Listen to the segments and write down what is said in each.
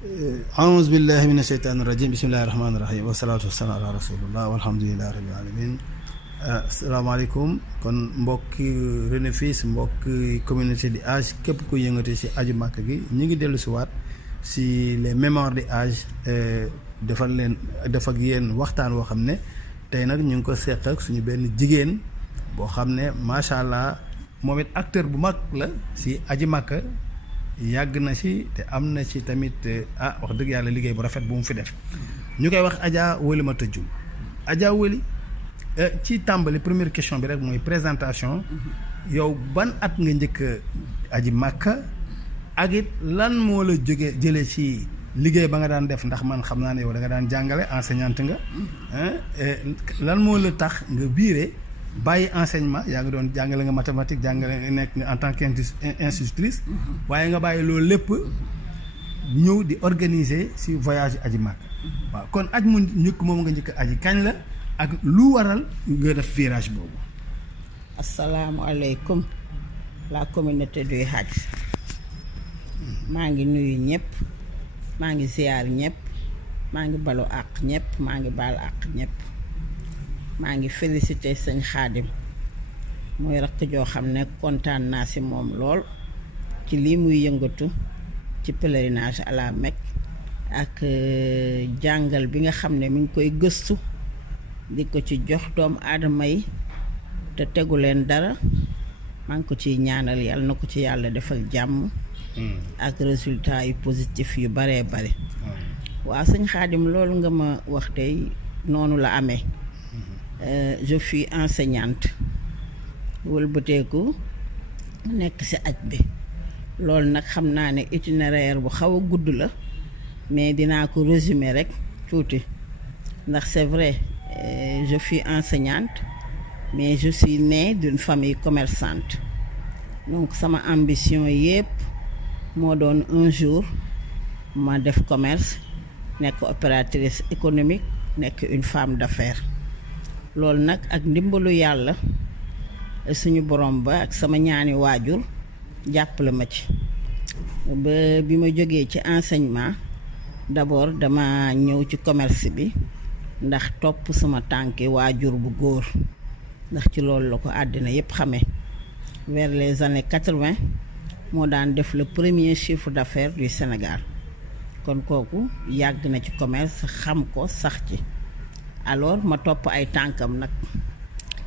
أعوذ بالله من الشيطان الرجيم بسم الله الرحمن الرحيم والصلاة والسلام على رسول الله والحمد لله رب العالمين. asalaamaaleykum kon mbokki Renefis mbokki communauté di âge képp ku yëngati si aju màkk gi ñu ngi dellu si waat si les mémoires di âge def ak yéen waxtaan woo xam ne tey nag ñu ngi ko seq ak suñu benn jigéen boo xam ne macha allah moom it acteur bu mag la si aji màkk yàgg na si te am na ci tamit wax dëgg yàlla liggéey bu rafet bu mu fi def ñu koy wax Adja Wely Mata Dioum. Adja Wely ci tàmbali première question bi rek mooy présentation yow ban at nga njëkk aji màkka ak it lan moo la jëlee ci liggéey ba nga daan def ndax man xam naa ne yow da nga daan jàngale enseignante nga lan moo la tax nga biire bàyyi enseignement yaa ngi doon jàngale nga mathématique jàngale nga nekk nga en tant qu'institutrice waaye nga bàyyi loolu lépp ñëw di organiser ci voyage aji màkka waaw kon aj mu njëkk moom nga njëkk aji kañ la ak lu waral nga def virage boobu. asalaamualeykum la communauté du Hajj maa ngi nuyu ñëpp maa ngi ziyaar ñëpp maa ngi balu àq ñëpp maa ngi baal àq ñëpp maa ngi félicité sëñ Xaadim mooy rakk joo xam ne kontaan naa ci moom lool ci lii muy yëngatu ci pèlerinage à la Mecque ak jàngal bi nga xam ne mi ngi koy gëstu di ko ci jox doomu aadama yi te tegu leen dara maa ngi ko ciy ñaanal yàlla na ko ci yàlla defal jàmm ak résultat yu positif yu baree bare waaw sëñ Xaadim loolu nga ma wax tey noonu la amee je suis enseignante wëlbateeku nekk ci aj bi loolu nag xam naa ne itinéraire bu xaw a gudd la mais dinaa ko résumer rek tuuti ndax c'est vrai je suis enseignante mais je suis née d'une famille commerçante donc sama ambition yépp moo doon un jour ma def commerce nekk opératrice économique nekk une femme d'affaires loolu nag ak ndimbalu yàlla suñu borom ba ak sama ñaani waajur jàppale ma ci ba bi ma jógee ci enseignement d'abord dama ñëw ci commerce bi ndax topp sama tànki waajur bu góor ndax ci loolu la ko àddina yépp xamee vers les années 80 moo daan def le premier chiffre d'affaires du Sénégal kon kooku yàgg na ci commerce xam ko sax ci alors ma topp ay tànkam nag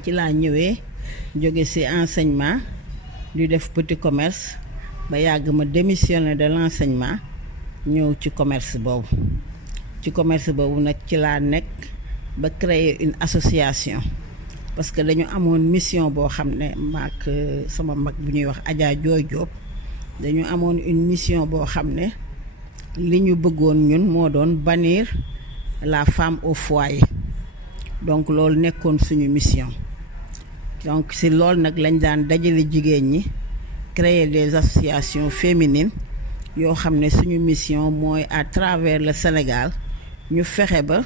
ci laa ñëwee jóge ci enseignement di def petit commerce ba yàgg ma démissionné de l'enseignement ñëw ci commerce boobu nag ci laa nekk ba créer une association parce que dañu amoon mission boo xam ne maak sama mag bu ñuy wax Adja Jooy Jóob dañu amoon une mission boo xam ne li ñu bëggoon ñun moo doon bannir la femme au foyer donc loolu nekkoon suñu mission donc si loolu nag lañ daan dajale jigéen ñi créer des associations féminines yoo xam ne suñu mission mooy à travers le Sénégal ñu fexe ba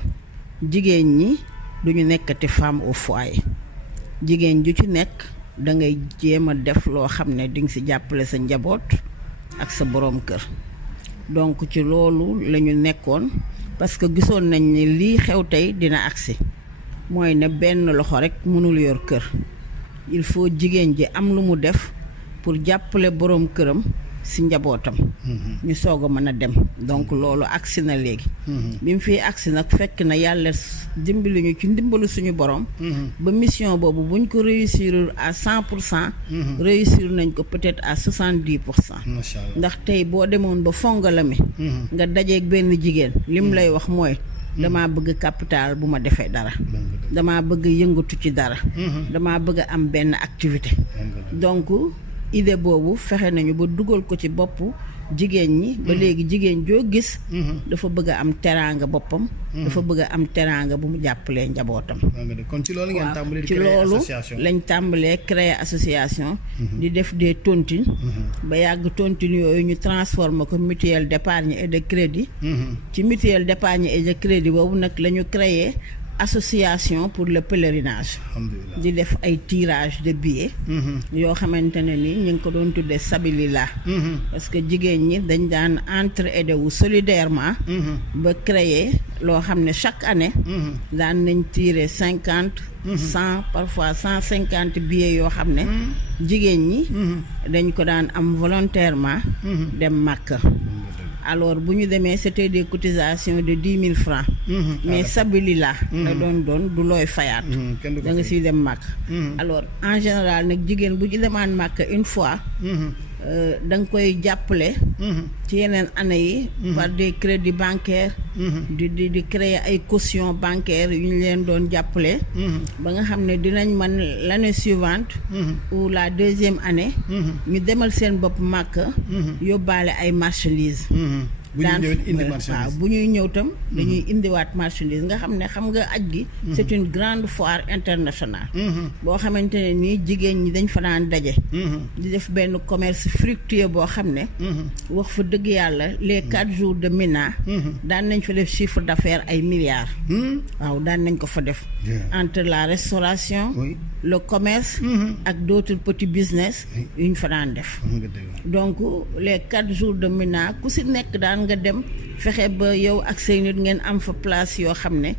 jigéen ñi duñu nekkati femme au foyer jigéen ju ci nekk da ngay jéem a def loo xam ne di nga ci jàppale sa njaboot ak sa boroom kër donc ci loolu la ñu nekkoon parce que gisoon nañ ni lii xew tey dina agsi mooy ne benn loxo rekk mënul yor kër il faut jigéen ji am lu mu def pour jàppale boroom këram ci njabootam ñu soog a mën a dem donc loolu agsi na léegi bi mu fiy agsi nag fekk na yàlla dimbali ñu ci ndimbalu suñu borom ba mission boobu buñ ko réussir à 100% réussir nañ ko peut-être à 70%. ndax tey boo demoon ba Fongolamé nga dajeeg benn jigéen lim lay wax mooy damaa bëgg capital bu ma defee dara damaa bëgg yëngatu ci dara damaa bëgg am benn activité donc idée boobu fexe nañu ba dugal ko ci boppu jigéen ñi ba léegi jigéen joo gis dafa bëgg a am teraanga boppam dafa bëgg a am teraanga bu mu jàppalee njabootam kon ci loolu ngeen tàmbalee ci loolu lañ tàmbalee créer association di def des tontines ba yàgg tontines yooyu ñu transformer ko mutuelle d'épargne et de crédit ci mutuelle d'épargne et de crédit boobu nag la ñu créer association pour le pèlerinage. alhamdulilah di def ay tirage de billets. yoo xamante ne ni ñu ngi ko doon tuddee Sabilillah. parce que jigéen ñi dañ daan entraider wu solidairement. ba créer loo xam ne chaque année. daan nañ tirer 50. 100 parfois 150 billets yoo xam ne. jigéen ñi. dañ ko daan am volontairement. dem Makka. alors bu ñu demee c'était des cotisations de 10 000 francs. mais Sabilillah la doon du looy fayaat. da nga siy dem Makka. alors en général nag jigéen bu ci demaan Makka une fois. da nga koy jàppale. ci yeneen année yi. par des crédits bancaires. di créer ay caution bancaire yu ñu leen doon jàppale. ba nga xam ne dinañ mën l'année suivante. ou la deuxième année. ñu demal seen bopp Makka. yóbbaale ay marchandises. waaw bu ñuy ñëw tam dañuy indiwaat marchandise nga xam nga aj gi c'est une grande foire internationale boo xamante ne nii jigéen ñi dañ fa daan daje di def benn commerce fructueux boo xam ne wax fa dëgg yàlla les 4 jours de Mina daan nañ fa def chiffre d'affaires ay milliards waaw daan nañ ko fa def entre la restauration le commerce ak d'autres petits business yu ñu fa daan def donc les 4 jours de Mina ku si nekk daan nga dem fexe ba yow ak say nit ngeen am fa place yoo xam ne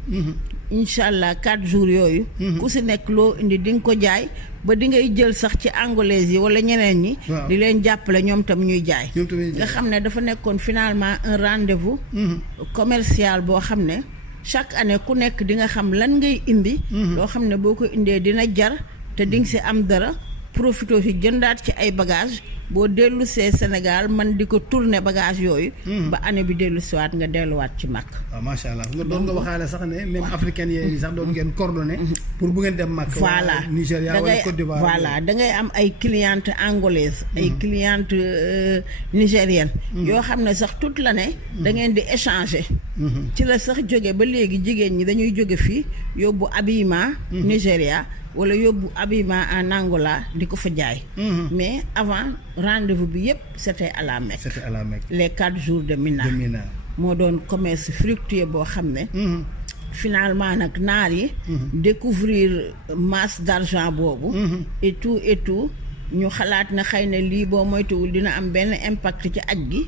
incha allah 4 jours yooyu ku si nekk loo indi di nga ko jaay ba di ngay jël sax ci angolaise yi wala ñeneen ñi di leen jàppale ñoom tam ñuy jaay nga xam ne dafa nekkoon finalement un rendez-vous commercial boo xam ne chaque année ku nekk di nga xam lan ngay indi loo xam ne boo ko indee dina jar te di nga si am dara profité si jëndaat ci ay bagages boo dellu see Sénégal man di ko tourner bagage yooyu ba année bi dellu siwaat nga delluwaat ci Makka. waaw macha allah nga doon nga waxaale sax ne même africaine yi sax doon ngeen coordonné pour bu ngeen dem Makka. voilà Nigéria wala Côte d'Ivoire. voilà da ngay am ay clientes angolaises. ay clientes nigériennes. yoo xam ne sax toute l'année da ngeen di échanger. ci la sax jóge ba léegi jigéen ñi dañuy jóge fii yóbbu habillement Nigéria. wala yóbbu habillement en Angola di ko fa jaay. mais avant rendez-vous bi yëpp c'était à la Mecque. c'était à la Mecque. les 4 jours de Mina. moo doon commerce fructueux boo xam ne. finalement nag naar yi. découvrir masse d'argent boobu. et tout. ñu xalaat na xëy na lii boo moytuwul dina am benn impact ci aj gi.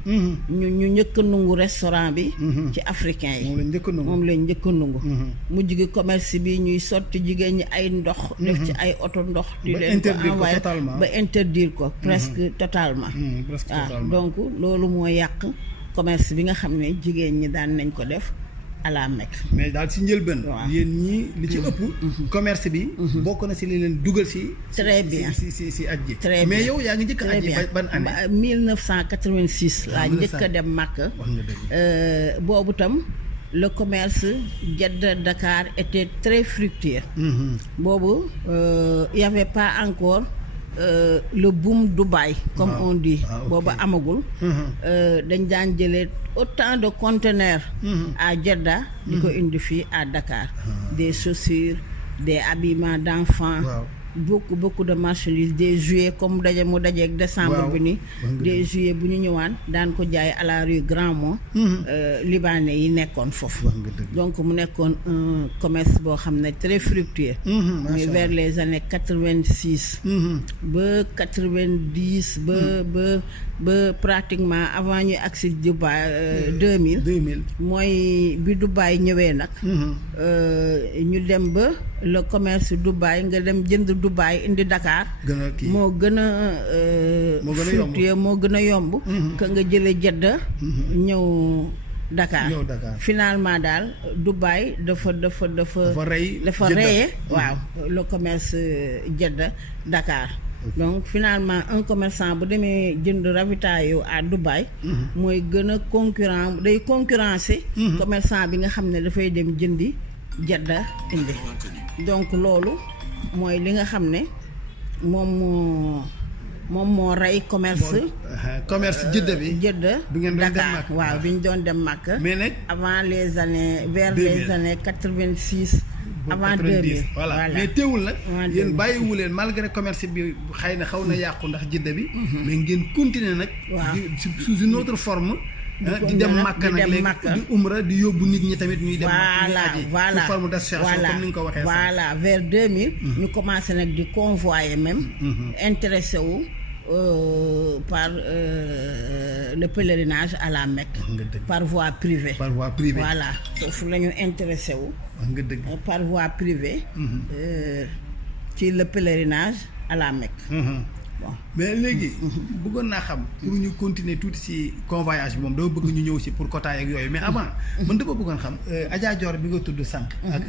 ñu njëkk a nungu restaurant bi. ci africain yi moom lañ njëkk a nungu. mujj gi commerce bi ñuy sotti jigéen ñi ay ndox. def ci ay oto ndox. di leen ko envoyé ba interdire ko presque totalement. waaw donc loolu moo yàq commerce bi nga xam ne jigéen ñi daan nañ ko def à la Mecque. mais daal si njëlbeen. yéen ñii li ci ëpp. commerce bi. bokk na si li leen dugal si. très bien si aj ji. très bien mais yow yaa ngi njëkk a aj ji ban année. 1986 laa njëkk a dem Makka. boobu tam le commerce Jeddah Dakar était très fructueux. boobu y avait pas encore. Le boom Dubaï comme on dit booba amagul dañ daan jëlee autant de conteneurs à Jeddah di ko indi fii à Dakar des chaussures des habillements d'enfants beaucoup de marchandises des jouets comme mu dajeeg décembre bi ni des jouets bu ñu ñëwaan daan ko jaay à la rue Grand Mont libanais yi nekkoon foofu donc mu nekkoon un commerce boo xam ne très fructueux mais vers les années 86 ba 90 ba pratiquement avant ñuy agsi Dubaï 2000 mooy bi Dubaï ñëwee nag ñu dem ba le commerce Dubaï nga dem jënd Dubaï indi Dakar moo gën a fructueux moo gën a yomb que nga jële Jeddah ñëw Dakar finalement daal Dubaï dafa reye waaw le commerce Jeddah Dakar donc finalement un commerçant bu demee jënd ravitaillement à Dubaï mooy gën a concurrencer commerçant bi nga xam ne dafay dem jëndi Jeddah indi donc loolu mooy li nga xam ne moom moo rey commerce Jeddah Dakar waaw bi ñu doon dem Makka avant les années vers les années 86 avant 2000 voilà mais teewul nag yéen bàyyiwu leen malgré commerce bi xëy na xaw na yàqu ndax Jeddah bi mais ngeen continuer nag sous une autre forme di dem Makka nag léegi di umra di yóbbu nit ñi tamit ñuy dem voilà sous forme d'association comme ni nga ko waxee voilà vers 2000 ñu commencé nag di convoyer même intéressé wu par le pèlerinage à la Mecque par voie privée voilà foofu la ñu intéressé wu par voie privée ci le pèlerinage à la Mecque bon mais léegi bëggoon naa xam pour ñu continuer tuuti ci convoyage bi moom dama bëgg ñu ñëw ci pour quota ak yooyu mais avant man dama bëggoon xam Adja Dior bi nga tudd sànq ak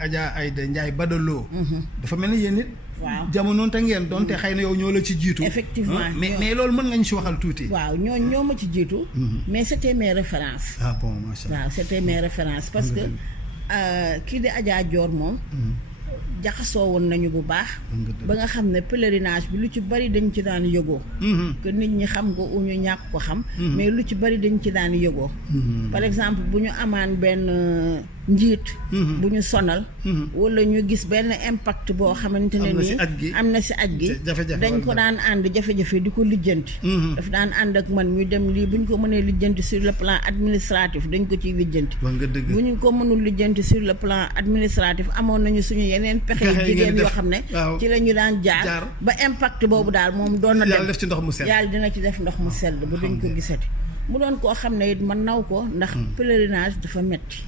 Adja Aïda Ndiaye Badaloo dafa mel ni yéen it waaw jamonoon te ngeen doonte xëy na yow ñoo la ci jiitu effectivement mais loolu mën nga ñu ci waxal tuuti waaw ñoo ma ci jiitu mais c'était mes références bon macha Allah waaw c'était mes références parce que kii di Adja Dior moom jaxasoo woon nañu bu baax ba nga xam ne pèlerinage bi lu ci bari dañ ci daan yëgoo que nit ñi xam ko u ñu ñàkk ko xam mais lu ci bari dañ ci daan yëgoo par exemple bu ñu amaan benn njiit bu ñu sonal wala ñu gis benn impact boo xamante ne nii am na si aj gi dañ ko daan ànd jafe-jafe di ko lijjanti daf daan ànd ak man ñu dem lii bu ñu ko mënee lijjanti sur le plan administratif dañ ko ciy lijjanti bu ñu ko mënul lijjanti sur le plan administratif amoon nañu suñu yeneen pexe jigéen yoo xam ne ci la ñu daan jaar ba impact boobu daal moom doon na dem yàlla dina ci def ndox mu sedd ba duñ ko gisati mu doon koo xam ne it man naw ko ndax pèlerinage dafa metti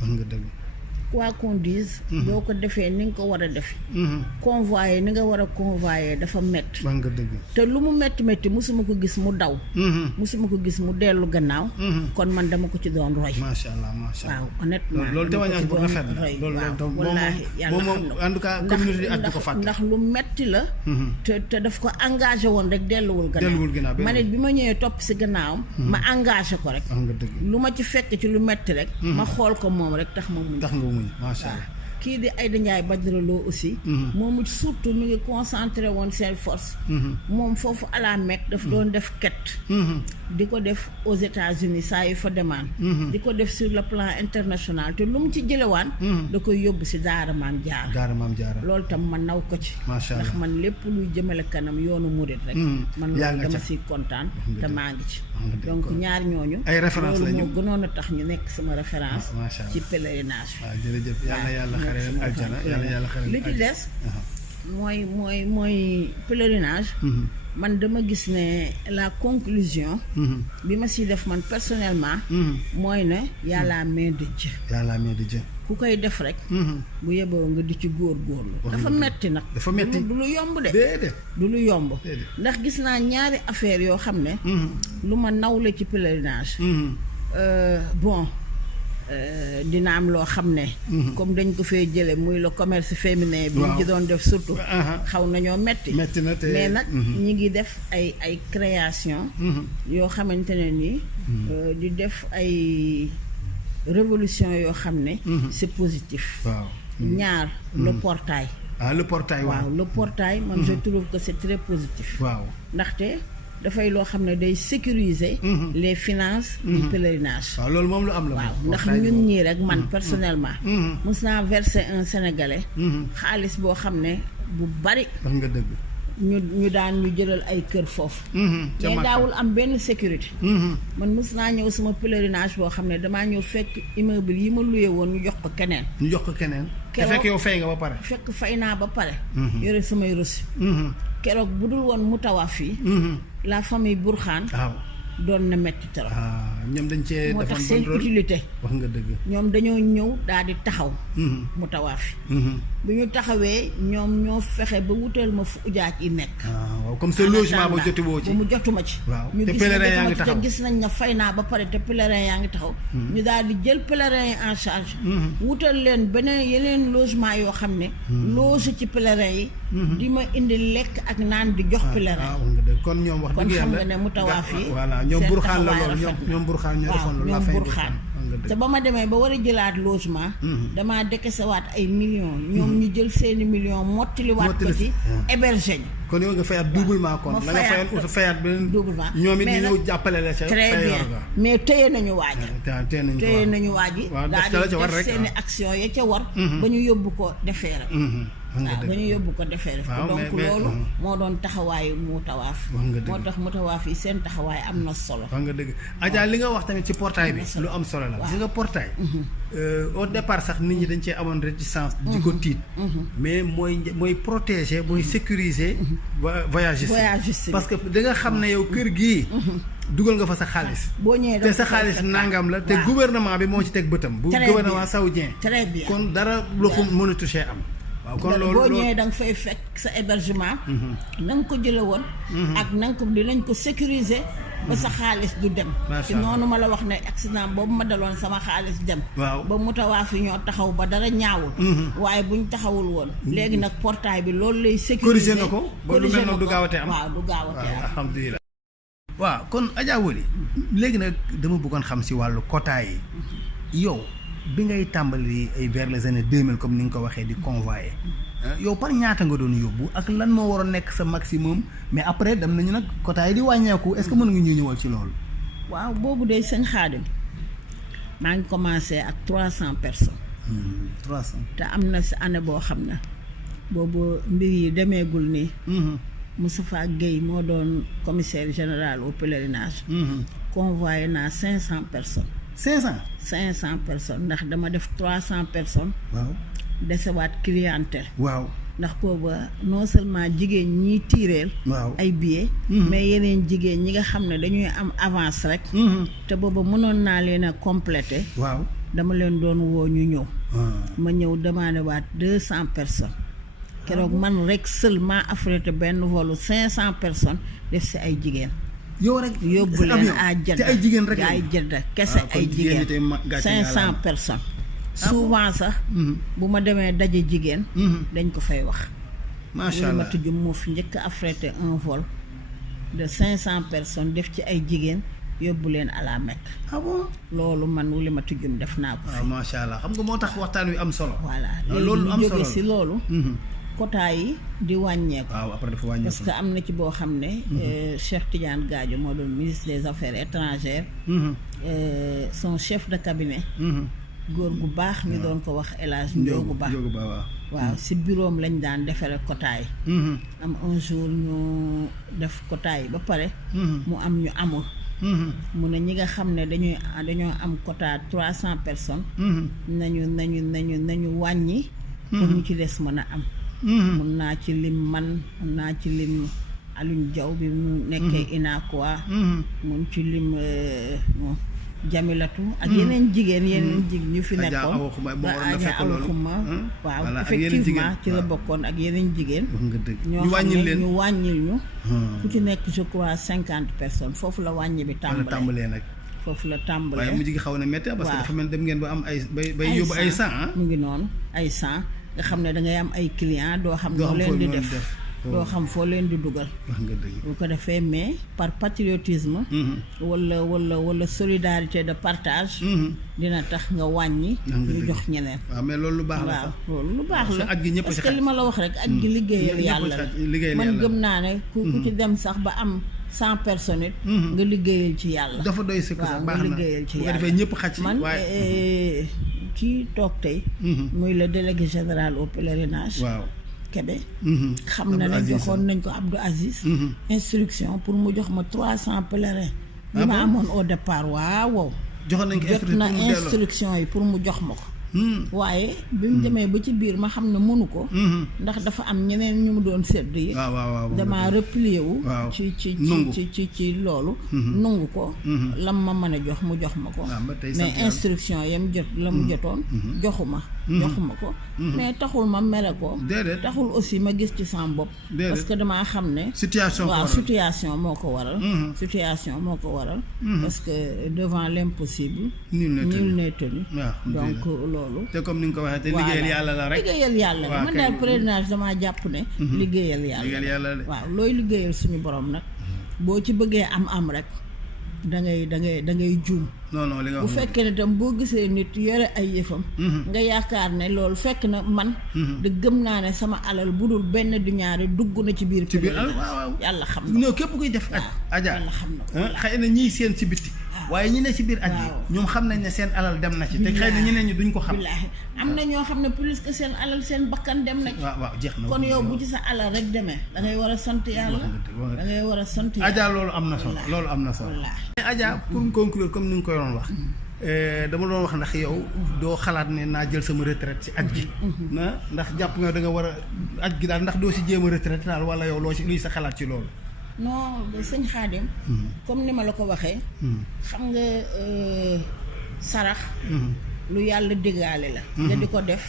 quoi qu'on dise boo ko defee ni nga ko war a defe convoyer ni nga war a convoyer dafa metti te lu mu metti musuma ko gis mu daw musuma ko gis mu dellu gannaaw kon man dama ko ci doon roy macha Allah waaw honnêtement loolu témoignage bu rafet la loolu wallaahi yàlla xam en tout cas communauté ak du ko fàtte ndax lu metti la te daf ko engagé woon rek delluwul gannaaw man it bi ma ñëwee topp si gannaawam ma engagé ko rek lu ma ci fekk ci lu metti rek ma xool ko moom rek tax ma muñ macha Allah kii di Aïda Ndiaye Badaloo aussi moom it surtout mi ngi concentré woon seen force moom foofu à la Mecque daf doon def quête di ko def aux États-Unis saa yu fa demaan di ko def sur le plan international te lu mu ci jëlewaan da koy yóbbu si daara Maam Jaara loolu tam man naw ko ci ndax man lépp luy jëmale kanam yoonu murit rek man loolu dama si kontaan te maa ngi ci donc ñaar ñooñu ay référence loolu lañu moo gënoon a tax ñu nekk sama référence ci pèlerinage li ci des mooy pèlerinage man dama gis ne la conclusion bi ma si def man personnellement mooy ne yàlla main de Dieu ku koy def rek bu yeboo nga di ci góorgóorlu dafa metti nag du lu yomb du lu yomb ndax gis naa ñaari affaire yoo xam ne lu ma nawle ci pèlerinage bon dina am loo xam ne comme dañ ko fee jële muy le commerce féminin bi ñu ci doon def surtout xaw nañoo metti na te mais nag ñi ngi def ay création yoo xamante ne nii di def ay révolution yoo xam ne c'est positif ñaar le portail waaw le portail man je trouve que c'est très positif ndaxte dafay loo xam ne day sécuriser les finances du pèlerinage waaw loolu moom lu am la waaw ndax ñun ñii rek man personnellement mos naa verser un Sénégalais xaalis boo xam ne bu bari wax nga dëgg ñu daan ñu jëlal ay kër foofu mais daawul am benn sécurité man mos naa ñëw sama pèlerinage boo xam ne damaa ñëw fekk immeuble yi ma loué woon ñu jox ko keneen te fekk yow fay nga ba pare fay naa ba pare yore samay reçu keroog bu dul woon mu tawaaf yi la famille Bourkhane doon na metti trop ñoom dañ cee moo tax seen utilité wax nga dëgg ñoom dañoo ñëw daal di taxaw mu tawaaf bi ñu taxawee ñoom ñoo fexe ba wutal ma fu ujaaj yi nekk waaw comme ce logement ba jotewoo ci ba mu jotuma ci ñu te pèlerin yaa ngi taxaw te gis nañ na fay naa ba pare te pèlerin yaa ngi taxaw ñu daal di jël pèlerin yi en charge wutal leen yeneen logement yoo xam ne loge ci pèlerin yi di ma indi lekk ak naan di jox pèlerin kon ñoom wax dëgg xam yàlla nga ne mu tawaaf yi ñoom Bourkhane la loolu ñoom Bourkhane ñoo defoon loolu la fay Bourkhane te ba ma demee ba war a jëlaat logement damaa décaissewaat ay millions ñoom ñu jël seeni millions mottaliwaat ko ci héberger ñu kon yow nga fayaat doublement kon la nga fayaat fayaat beneen doublement ñoom it ñu ñëw jàppale la ca très bien mais téye nañu waaji daal di def seeni action ya ca war ba ñu yóbbu ko defee rek waaw ba ñu yóbbu ko defee def ko donc loolu moo doon taxawaayu Moutawaaf moo tax Moutawaaf yi seen taxawaay am na solo wax nga dëgg Adja li nga wax tamit ci portail bi lu am solo la gis nga portail au départ sax nit ñi dañ cee amoon réticence di ko tiit mais mooy protéger mooy sécuriser voyagiste parce que da nga xam ne yow kër gii dugal nga fa sa xaalis boo ñëwee te sa xaalis nangam la te gouvernement bi moo ci teg bëtam bu gouvernement saoudien très bien kon dara loxo mën a touché am waaw kon loolu boo ñëwee da nga fay fekk sa hébergement na nga ko jële woon ak na nga ko dinañ ko sécuriser ba sa xaalis du dem ci noonu ma la wax ne accident boobu ma daloon sama xaalis dem ba Moutawaaf yi ñoo taxaw ba dara ñaawul waaye buñ taxawul woon léegi nag portail bi loolu lay sécuriser corrigé na ko ba lu mel noonu du gaawatee am waaw du gaawatee am alhamdulilah waaw kon Adja Wally léegi nag dama bëggoon xam si wàllu quota yi yow bi ngay tàmbali ay vers les années 2000 comme ni nga ko waxee di convoyer yow par ñaata nga doon yóbbu ak lan moo waroon nekk sa maximum mais après dem nañu nag quota yi di wàññeeku est-ce que mën nga ñu ñëwal ci loolu. waaw boobu de sëñ Xaadim maa ngi commencé ak 300 personnes. 300 te am na si année boo xam ne boobu mbir yi demeegul nii. Moustapha Guèye moo doon commissaire général au pèlerinage. convoyé naa 500 personnes. 500 personnes ndax dama def 300 personnes. waaw desewaat clientèle. waaw ndax booba non seulement jigéen ñiy tiireel. waaw ay billets. mais yeneen jigéen ñi nga xam ne dañuy am avance rek. te booba mënoon naa leen a compléter. waaw dama leen doon woo ñu ñëw. ma ñëw demandé waat 200 personnes. keroog man rek seulement affrété benn volu 500 personnes def si ay jigéen. yow rek yóbbu leen à Jeddah ay jigéen rek ay Jeddah kese ay jigéen 500 personnes. souvent sax bu ma demee daje jigéen dañ ko fay wax macha allah ma tudd moo fi njëkk a affrété un vol de 500 personnes def ci ay jigéen yóbbu leen à la Mecque. ah bon loolu man wuli ma tujjum def naa ko fi. waaw macha allah xam nga moo tax waxtaan wi am solo. voilà loolu am léegi ñu solo jóge si loolu quota yi di wàññeeku. waaw après dafa wàññeeku parce que am na ci boo xam ne Cheikh Tidiane Gadio moo doon ministre des affaires étrangères son chef de cabinet góor gu baax ñu doon ko wax El Hadj Ndiogu Ba waaw si bureau am lañ daan defaree quota yi am un jour ñu def quota yi ba pare mu am ñu amul mu ne ñi nga xam ne dañoo am quota 300 personnes nañu wàññi pour ñu ci des mën a am mun naa ci lim Alioune Diaw bi mu nekkee Inaakuwa mun ci lim Jamilatu ak yeneen jigéen ñu fi nekkoon ba Adja Awa Xuma waaw effectivement ci la bokkoon ak yeneen jigéen ñoo xam ne ñu wàññil ñu ku ci nekk je crois 50 personnes foofu la wàññi bi tàmbalee nag foofu la tàmbalee waaye mujj gi xaw na métti parce que dafa mel dem ngeen ba am ay bay yóbbu ay 100 mu ngi noonu ay 100 nga xam ne dangay am ay clients doo xam noo leen di def doo xam foo leen di dugal wax nga dëgg bu ko defee mais par patriotisme wala solidarité de partage dina tax nga wàññi ñu jox ñeneen waaw mais loolu lu baax la sax loolu lu baax la at gi ñëpp parce que li ma la wax rek at gi liggéeyal yàlla la man gëm naa ne ku ci dem sax ba am 100 personnes it nga liggéeyal ci yàlla dafa doy sëkk sax baax na liggéeyal ci bu ko yàlla defee ñëpp xaj man kii toog tey muy le délégué général au pèlerinage waaw Kébé xam na ne joxoon nañ ko Abdou Aziz instruction pour mu jox ma 300 pèlerins li ma amoon au départ waaw joxoon nañ ko jot na instruction yi pour mu jox ma ko waaye bi mu demee ba ci biir ma xam ne mënu ko ndax dafa am ñeneen ñu mu doon sedd yi dama replier wu ci loolu nungu ko lam ma mën a jox mu jox ma ko mais instruction yam jot la mu jotoon joxuma ko mais taxul ma mere ko taxul aussi ma gis ci sama bopp parce que damaa xam ne situation moo ko waral parce que devant l'impossible nul n'est tenu donc loolu te comme ni nga ko waxee te liggéeyal yàlla la rek liggéeyal yàlla la man daal pèlerinage damaa jàpp ne liggéeyal yàlla la waaw looy liggéeyal suñu borom nag boo ci bëggee am rek da ngay juum non li nga wax bu fekkee ne tam boo gisee nit yore ay yëfam nga yaakaar ne loolu fekk na man de gëm naa ne sama alal bu dul benn du ñaari dugg na ci biir waaw yàlla xam na ñoo képp kuy def Adja yàlla xam na ko xëy na ñiy seen ci bitti waaye ñi ne ci biir aj gi ñoom xam nañ ne seen alal dem na ci te xëy na ñeneen ñi duñ ko xam. am na ñoo xam ne plus que seen alal seen bakkan dem na ci. waaw jeex na kon yow bu ci sa alal rek demee da ngay war a sant yàlla. da ngay war a sant yàlla. Adja loolu am na solo loolu am na solo. mais Adja pour conclure comme ni nga koy doon wax. dama doon wax ndax yow doo xalaat ne naa jël sama retraite ci aj gi. ndax jàpp nga da nga war a aj gi daal ndax doo si jéem a retraite daal wala yow loo si luy sa xalaat ci loolu. non sëñ Xaadim comme ni ma la ko waxee. xam nga sarax. lu yàlla diggaale la. nga di ko def.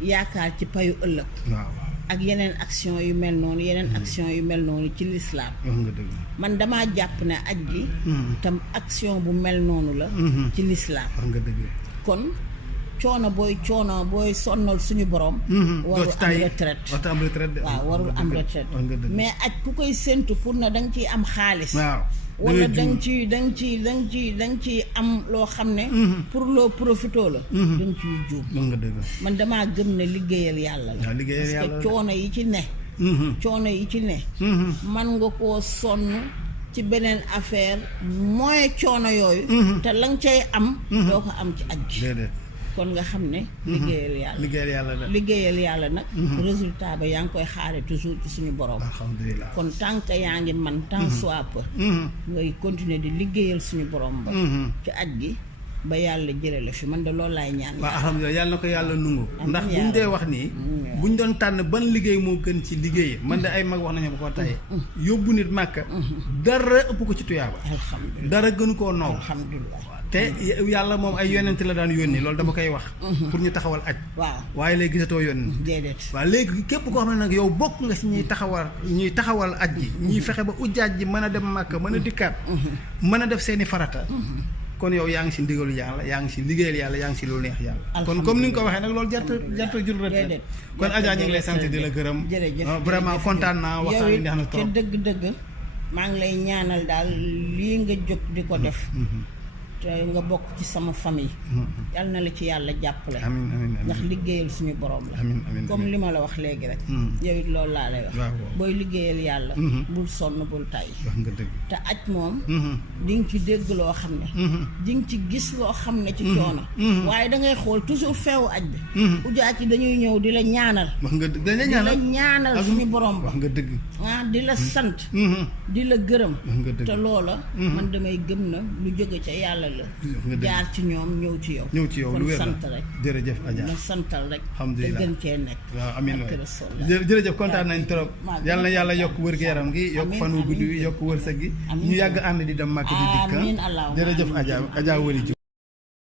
yaakaar ci payu ëllëg. waaw ak yeneen action yu mel noonu yeneen action yu mel noonu ci lislaam. wax nga dëgg. man damaa jàpp ne aj gi. tam action bu mel noonu la. ci lislaam. wax nga dëgg. kon coono booy sonnal suñu borom. warul am retraite. waaw warul am retraite. mais aj ku koy séntu pour na da nga ciy am xaalis. waaw wala da nga ciy am loo xam ne. pour loo profitoo la. da nga ciy juum. nga dëgg. man damaa gëm ne liggéeyal yàlla la. parce que coono yi ci ne. coono yi ci ne. man nga koo sonn ci beneen affaire mooy coono yooyu. te la nga cay am. doo ko am ci aj gi. kon nga xam ne. liggéeyal yàlla nag. résultat ba yaa ngi koy xaare toujours ci suñu borom. alhamdulilah kon tant que yaa ngi man tant soit peu. ngay continuer di liggéeyal suñu borom ba. ci aj gi ba yàlla jële la fi man de loolu laay ñaan. waaw alhamdulilah yàlla na ko yàlla nungu. ndax buñ dee wax nii. buñ doon tànn ban liggéey moo gën ci liggéey. man de ay mag wax nañu ko tey. yóbbu nit màkka. dara ëpp ko ci tuyaaba. alhamdulilah dara gënu koo noow. alhamdulilah. te yàlla moom ay yonent la daan yónni loolu dama koy wax. pour ñu taxawal aj. waaw waaye léegi gisatoo yónni. déedéet. waaw léegi képp koo xam ne nag yow bokk nga si ñuy taxawal aj ji. ñuy fexe ba ujjaaj ji mën a dem màkk mën a dikkaat. mën a def seeni farata. kon yow yaa ngi si ndigalu yàlla yaa ngi si liggéeyal yàlla yaa ngi si lu neex yàlla. kon comme ni nga ko waxee nag loolu jarta jur retraite. kon Adja ñu ngi lay sant di la gërëm. jërëjëf vraiment kontaan naa waxtaan bi neex na trop. yow it ci dëgg-dëgg maa ngi lay ñaanal daal lii nga jóg di ko def. te nga bokk ci sama famille. yal na la ci yàlla jàppale. amiin ndax liggéeyal suñu borom la. comme li ma la wax léegi rek. yow it loolu laa lay wax. booy liggéeyal yàlla. bul sonn bul tay. wax nga dëgg. te aj moom. di nga ci dégg loo xam ne. di nga ci gis loo xam ne ci coono. waaye da ngay xool toujours feewu aj bi. ujaat yi dañuy ñëw di la ñaanal. wax nga dëgg di la ñaanal suñu borom ba. wax nga dëgg. di la sant. di la gërëm. wax nga dëgg te loola. man damay gëm na lu jóge ca yàlla. jaar ci ñoom ñëw ci yow. lu wér la sant rek. jërëjëf Adja ma santal rek. alhamdulilah te gën cee nekk. waaw amiin waay jërëjëf kontaan nañ trop. yàlla na yàlla yokk wër gu yaram gi yokk fan wu gudd wi yokk wërsëg gi. ñu yàgg ànd di dem màkk di dikk. jërëjëf Adja Wali